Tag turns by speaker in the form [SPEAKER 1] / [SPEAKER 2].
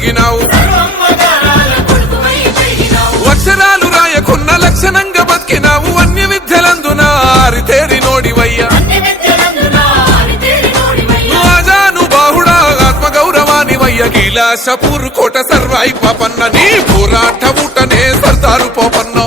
[SPEAKER 1] పెరిగినావు అక్షరాలు రాయకున్న లక్షణంగా బతికినావు. అన్ని విద్యలందున ఆరితేరి నోడివయ్యా. రాజాను బాహుడా గీలా కోట సర్వాయి పాపన్న నీ పోరాట ఊటనే సర్దారు పోపన్నో.